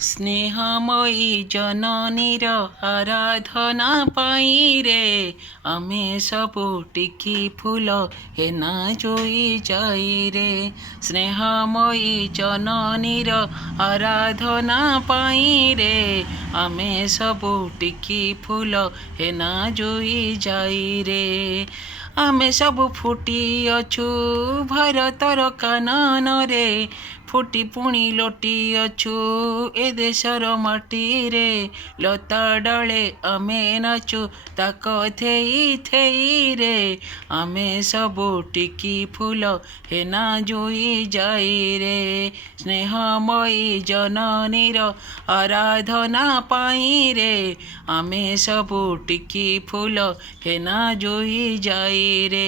ସ୍ନେହମୟୀ ଜନନୀର ଆରାଧନା ପାଇଁରେ ଆମେ ସବୁ ଟିକି ଫୁଲ ହେନା ଜୋଇ ଯାଇରେ। ସ୍ନେହମୟୀ ଜନନୀର ଆରାଧନା ପାଇଁରେ ଆମେ ସବୁ ଟିକି ଫୁଲ ହେନା ଜୋଇ ଯାଇରେ। ଆମେ ସବୁ ଫୁଟିଅଛୁ ଭାରତର କାନନରେ, ଫୁଟି ପୁଣି ଲୋଟିଅଛୁ ଏ ଦେଶର ମାଟିରେ। ଲତା ଡାଳେ ଆମେ ନାଚୁ ତାକ ଥେଇ ଥେଇରେ, ଆମେ ସବୁ ଟିକି ଫୁଲ ହେନା ଜୋଇ ଯାଇରେ। ସ୍ନେହମୟୀ ଜନନୀର ଆରାଧନା ପାଇଁରେ ଆମେ ସବୁ ଟିକି ଫୁଲ ହେନା ଜୋଇ ଯାଇରେ।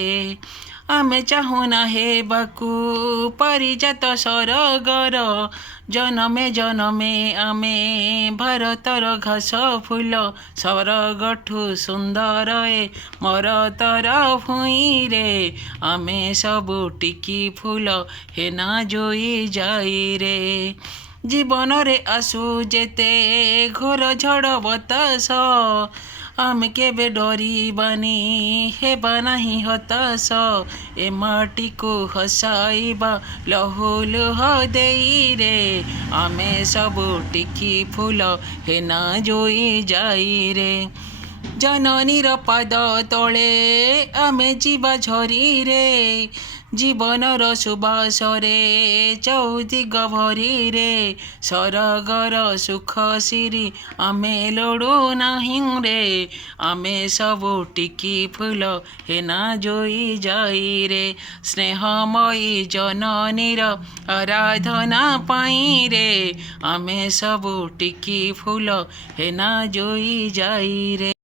ଆମେ ଚାହୁଁନା ହେବାକୁ ପାରିଜାତ ସରଗର, ଜନମେ ଜନମେ ଆମେ ଭାରତର ଘାସ ଫୁଲ। ସରଗଠୁ ସୁନ୍ଦର ଏ ମରତର ଭୂଇଁରେ, ଆମେ ସବୁ ଟିକି ଫୁଲ ହେନା ଜୋଇ ଯାଇରେ। ଜୀବନରେ ଆସୁ ଯେତେ ଘୋର ଝଡ଼ ବତାସ, ଆମେ କେବେ ଡରିବାନି ହେବା ନାହିଁ ହତାଶ। ଏ ମାଟିକୁ ହସାଇବା ଲହୁ ଲୁହ ଦେଇରେ, ଆମେ ସବୁ ଟିକି ଫୁଲ ହେନା ଜୋଇ ଯାଇରେ। ଜନନୀର ପାଦ ତଳେ ଆମେ ଯିବା ଝରିରେ, ଜୀବନର ସୁବାସରେ ଚଉଦିଗ ଭରିରେ। ସରଗର ସୁଖ ସିରି ଆମେ ଲୋଡ଼ୁ ନାହିଁରେ, ଆମେ ସବୁ ଟିକି ଫୁଲ ହେନା ଜୋଇ ଯାଇରେ। ସ୍ନେହମୟୀ ଜନନୀର ଆରାଧନା ପାଇଁରେ ଆମେ ସବୁ ଟିକି ଫୁଲ ହେନା ଜୋଇ ଯାଇରେ।